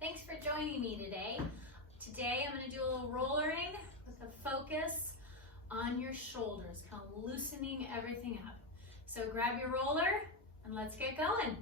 Thanks for joining me today. Today I'm going to do a little rollering with a focus on your shoulders, kind of loosening everything up. So grab your roller and let's get going.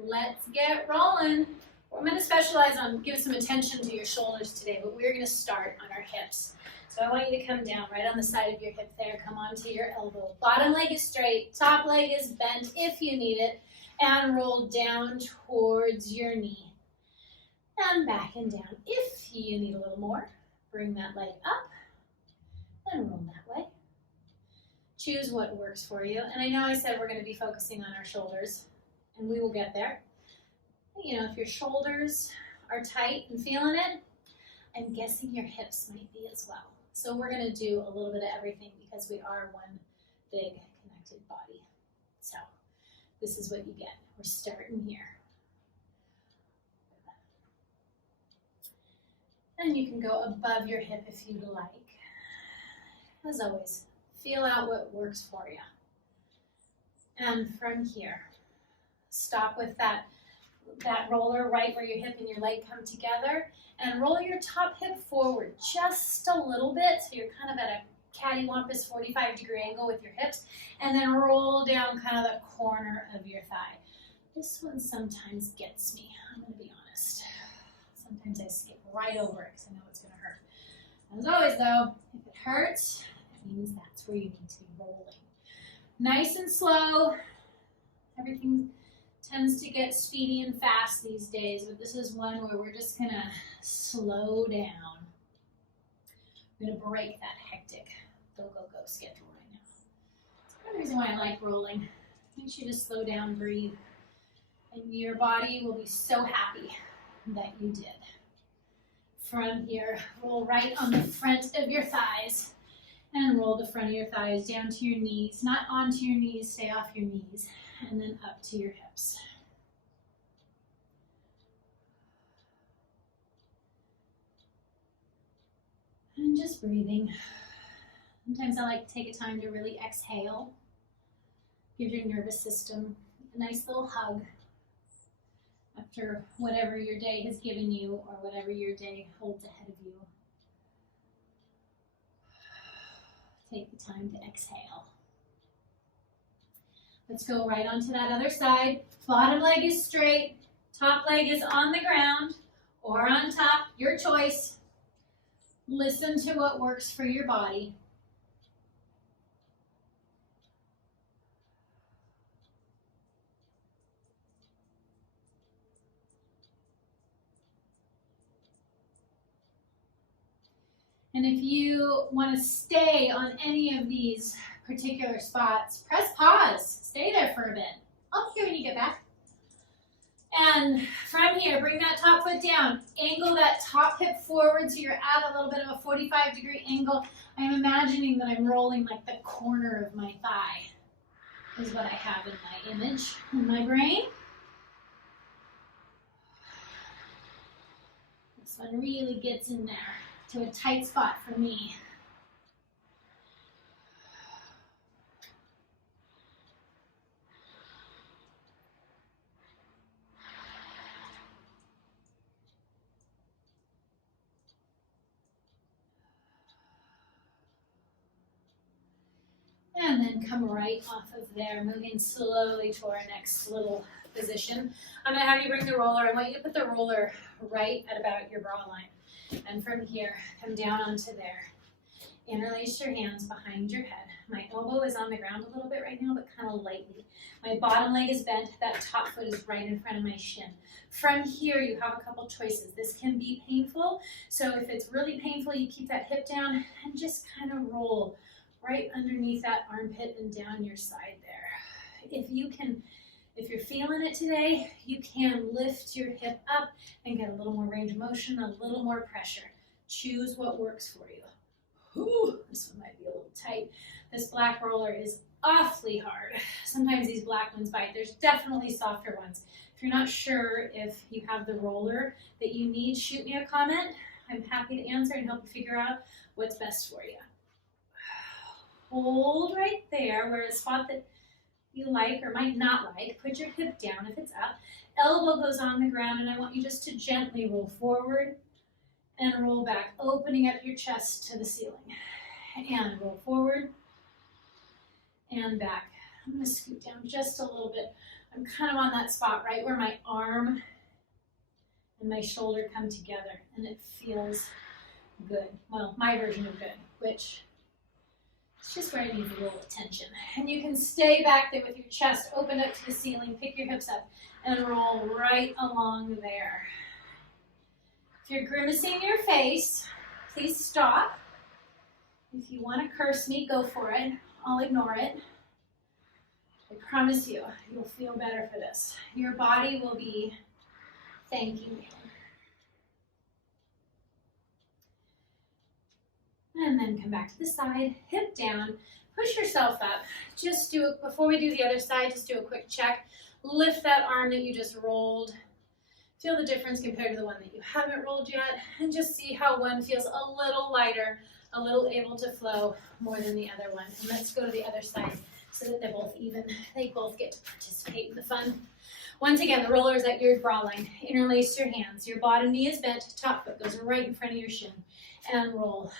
Let's get rolling. I'm going to specialize on give some attention to your shoulders today, but we're going to start on our hips. So I want you to come down right on the side of your hip there. Come onto your elbow. Bottom leg is straight. Top leg is bent if you need it. And roll down towards your knee. And back and down. If you need a little more, bring that leg up and roll that way. Choose what works for you. And I know I said we're going to be focusing on our shoulders, and we will get there. You know, if your shoulders are tight and feeling it, I'm guessing your hips might be as well. So we're going to do a little bit of everything because we are one big connected body. So this is what you get. We're starting here. And you can go above your hip if you'd like. As always, feel out what works for you. And from here, stop with that roller right where your hip and your leg come together, and roll your top hip forward just a little bit so you're kind of at a cattywampus 45-degree angle with your hips, and then roll down kind of the corner of your thigh. This one sometimes gets me, I'm going to be honest. Sometimes I skip right over it because I know it's going to hurt. As always though, if it hurts, it means that's where you need to be rolling. Nice and slow. Everything tends to get speedy and fast these days, but this is one where we're just gonna slow down. We're gonna break that hectic go schedule right now. That's one reason why I like rolling. It makes you just slow down, breathe, and your body will be so happy that you did. From here, roll right on the front of your thighs and roll the front of your thighs down to your knees, not onto your knees, stay off your knees, and then up to your hips. And just breathing. Sometimes I like to take a time to really exhale. Give your nervous system a nice little hug after whatever your day has given you or whatever your day holds ahead of you. Take the time to exhale. Let's go right onto that other side. Bottom leg is straight, top leg is on the ground or on top, your choice. Listen to what works for your body. And if you want to stay on any of these particular spots, press pause. Stay there for a bit. I'll be here when you get back. And from here, bring that top foot down. Angle that top hip forward so you're at a little bit of a 45-degree angle. I'm imagining that I'm rolling like the corner of my thigh is what I have in my image, in my brain. This one really gets in there to a tight spot for me. And then come right off of there, moving slowly to our next little position. I'm going to have you bring the roller. I want you to put the roller right at about your bra line. And from here, come down onto there. Interlace your hands behind your head. My elbow is on the ground a little bit right now, but kind of lightly. My bottom leg is bent. That top foot is right in front of my shin. From here, you have a couple choices. This can be painful. So if it's really painful, you keep that hip down and just kind of roll right underneath that armpit and down your side there. If you're feeling it today, you can lift your hip up and get a little more range of motion, a little more pressure. Choose what works for you. Ooh, this one might be a little tight. This black roller is awfully hard. Sometimes these black ones bite. There's definitely softer ones. If If you're not sure if you have the roller that you need, shoot me a comment. I'm happy to answer and help you figure out what's best for you. Hold right there where a spot that you like or might not like. Put your hip down if it's up. Elbow goes on the ground, and I want you just to gently roll forward and roll back, opening up your chest to the ceiling. And roll forward and back. I'm going to scoot down just a little bit. I'm kind of on that spot right where my arm and my shoulder come together, and it feels good. Well, my version of good, which is just where I need a little attention. And you can stay back there with your chest open up to the ceiling, pick your hips up, and roll right along there. If you're grimacing your face, please stop. If you want to curse me, go for it. I'll ignore it. I promise you, you'll feel better for this. Your body will be thanking you. And then come back to the side, hip down, push yourself up. Just do it, before we do the other side, just do a quick check. Lift that arm that you just rolled. Feel the difference compared to the one that you haven't rolled yet, and just see how one feels a little lighter, a little able to flow more than the other one. And let's go to the other side so that they're both even. They both get to participate in the fun. Once again, the roller is at your bra line. Interlace your hands. Your bottom knee is bent. Top foot goes right in front of your shin. And roll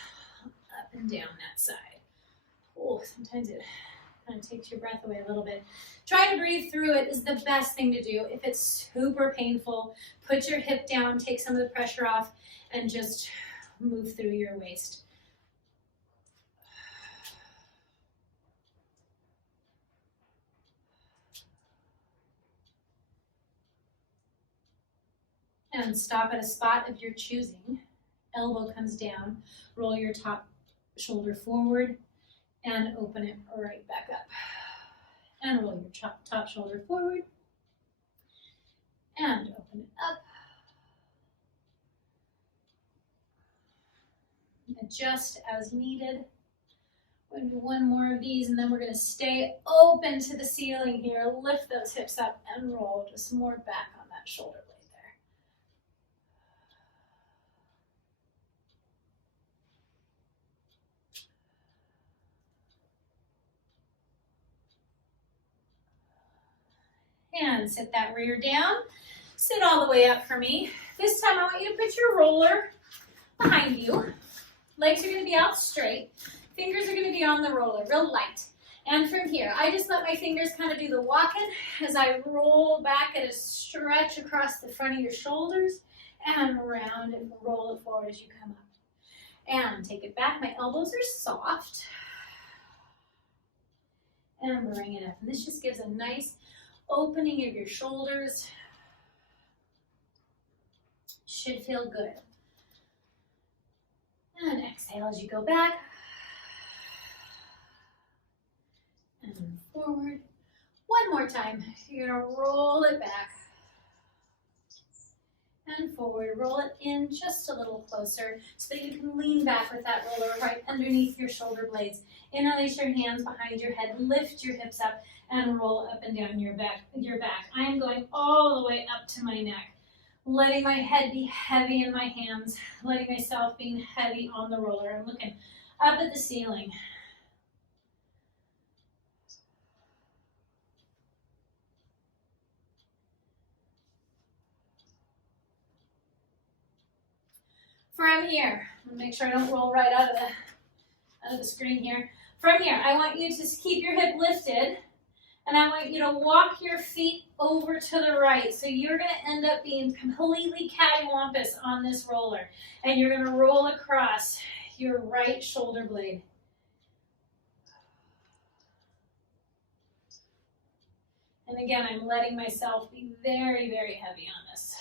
up and down that side. Oh, sometimes it kind of takes your breath away a little bit. Try to breathe through it is the best thing to do. If it's super painful, put your hip down, take some of the pressure off, and just move through your waist. And stop at a spot of your choosing. Elbow comes down, roll your top shoulder forward, and open it right back up. And roll your top shoulder forward, and open it up. Adjust as needed. We're going to do one more of these, and then we're going to stay open to the ceiling here. Lift those hips up and roll just more back on that shoulder blade there. And sit that rear down. Sit all the way up for me. This time I want you to put your roller behind you. Legs are going to be out straight. Fingers are going to be on the roller, real light. And from here, I just let my fingers kind of do the walking as I roll back at a stretch across the front of your shoulders and around and roll it forward as you come up. And take it back. My elbows are soft. And bring it up. And this just gives a nice opening of your shoulders. Should feel good. And exhale as you go back. And forward. One more time. You're going to roll it back. And forward. Roll it in just a little closer so that you can lean back with that roller right underneath your shoulder blades. Interlace your hands behind your head. Lift your hips up and roll up and down your back. I am going all the way up to my neck. Letting my head be heavy in my hands, letting myself being heavy on the roller. I'm looking up at the ceiling. From here, make sure I don't roll right out of the screen here. From here, I want you to keep your hip lifted. And I want you to walk your feet over to the right. So you're going to end up being completely cattywampus on this roller. And you're going to roll across your right shoulder blade. And again, I'm letting myself be very, very heavy on this.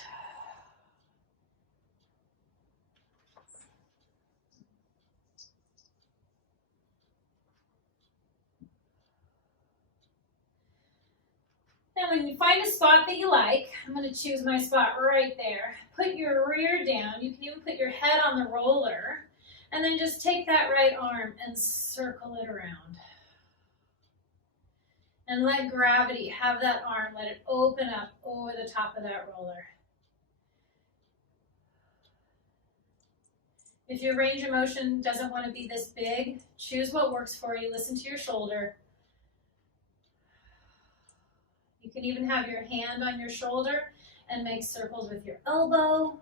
Now when you find a spot that you like, I'm going to choose my spot right there. Put your rear down. You can even put your head on the roller. And then just take that right arm and circle it around. And let gravity have that arm. Let it open up over the top of that roller. If your range of motion doesn't want to be this big, choose what works for you. Listen to your shoulder. You can even have your hand on your shoulder and make circles with your elbow.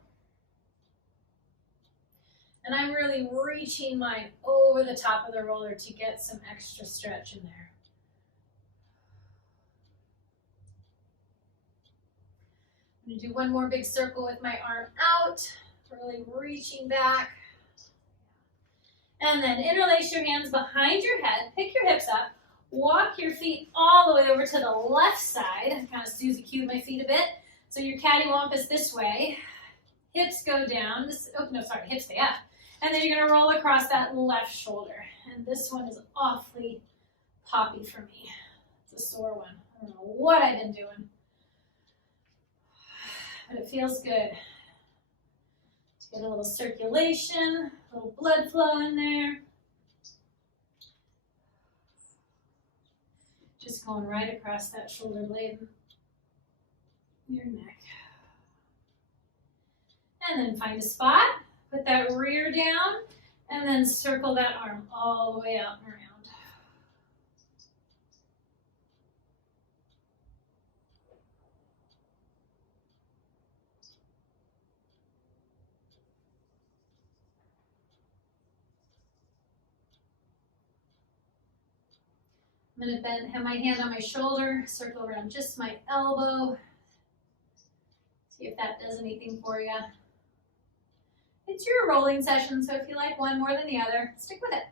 And I'm really reaching mine over the top of the roller to get some extra stretch in there. I'm going to do one more big circle with my arm out, really reaching back. And then interlace your hands behind your head, pick your hips up, walk your feet all the way over to the left side. I kind of Susie Q my feet a bit. So your cattywampus this way. Hips go down. Hips stay up. And then you're going to roll across that left shoulder. And this one is awfully poppy for me. It's a sore one. I don't know what I've been doing. But it feels good. To get a little circulation, a little blood flow in there. Just going right across that shoulder blade, your neck. And then find a spot, put that rear down, and then circle that arm all the way out and around. I'm going to have my hand on my shoulder, circle around just my elbow. See if that does anything for you. It's your rolling session, so if you like one more than the other, stick with it.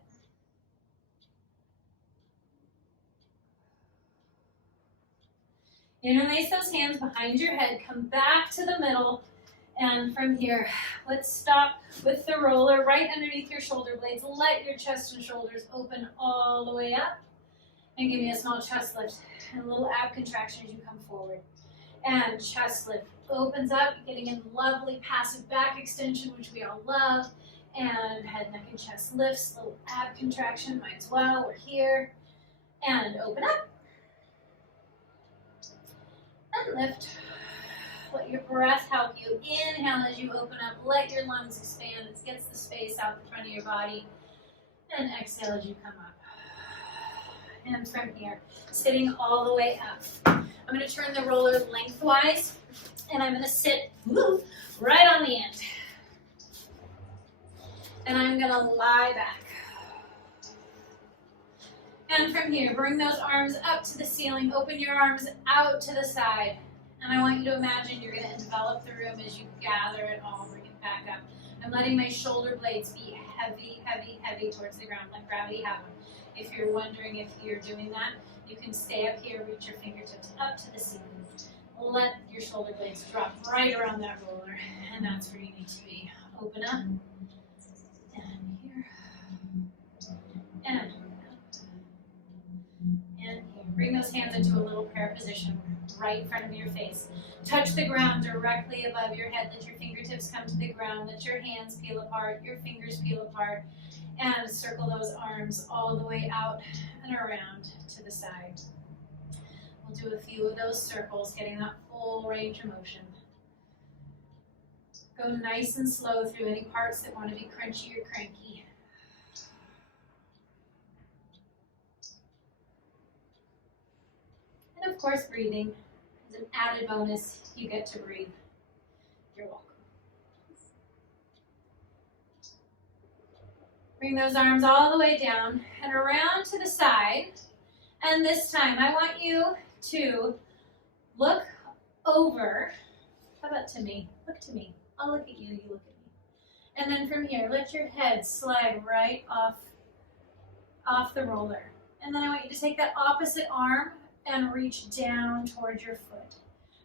Interlace those hands behind your head, come back to the middle, and from here, let's stop with the roller right underneath your shoulder blades. Let your chest and shoulders open all the way up. And give me a small chest lift and a little ab contraction as you come forward. And chest lift opens up, getting a lovely passive back extension, which we all love. And head, neck, and chest lifts, little ab contraction, might as well. We're here. And open up. And lift. Let your breath help you. Inhale as you open up. Let your lungs expand. It gets the space out the front of your body. And exhale as you come up. And from here, sitting all the way up. I'm going to turn the roller lengthwise, and I'm going to sit right on the end. And I'm going to lie back. And from here, bring those arms up to the ceiling. Open your arms out to the side. And I want you to imagine you're going to envelop the room as you gather it all, bring it back up. I'm letting my shoulder blades be heavy, heavy, heavy towards the ground, let gravity have them. If you're wondering if you're doing that, you can stay up here, reach your fingertips up to the ceiling. Let your shoulder blades drop right around that roller, and that's where you need to be. Open up, and here, and up, and here. Bring those hands into a little prayer position right in front of your face. Touch the ground directly above your head. Let your fingertips come to the ground. Let your hands peel apart, your fingers peel apart. And circle those arms all the way out and around to the side. We'll do a few of those circles, getting that full range of motion. Go nice and slow through any parts that want to be crunchy or cranky. And of course, breathing. As an added bonus, you get to breathe. You're welcome. Bring those arms all the way down and around to the side. And this time, I want you to look over. How about to me? Look to me. I'll look at you, you look at me. And then from here, let your head slide right off the roller. And then I want you to take that opposite arm and reach down towards your foot.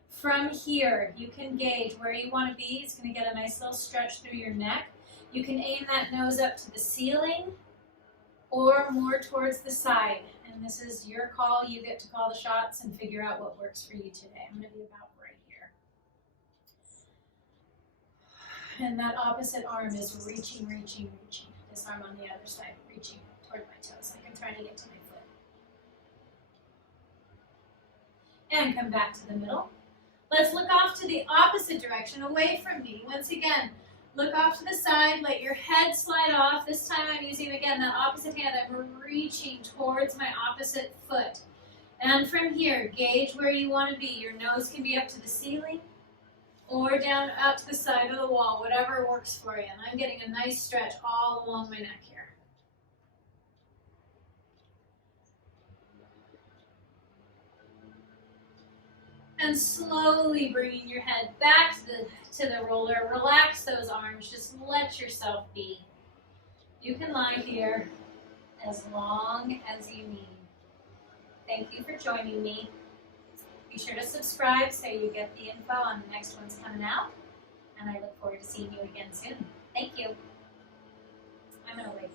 From here, you can gauge where you want to be. It's going to get a nice little stretch through your neck. You can aim that nose up to the ceiling or more towards the side. And this is your call. You get to call the shots and figure out what works for you today. I'm going to be about right here. And that opposite arm is reaching, reaching, reaching. This arm on the other side, reaching toward my toes, like I'm trying to get to my foot. And come back to the middle. Let's look off to the opposite direction, away from me. Once again, look off to the side, let your head slide off. This time I'm using, again, that opposite hand. I'm reaching towards my opposite foot. And from here, gauge where you want to be. Your nose can be up to the ceiling or down out to the side of the wall, whatever works for you. And I'm getting a nice stretch all along my neck here. And slowly bringing your head back to the roller. Relax those arms. Just let yourself be. You can lie here as long as you need. Thank you for joining me. Be sure to subscribe so you get the info on the next one's coming out. And I look forward to seeing you again soon. Thank you. I'm going to wait.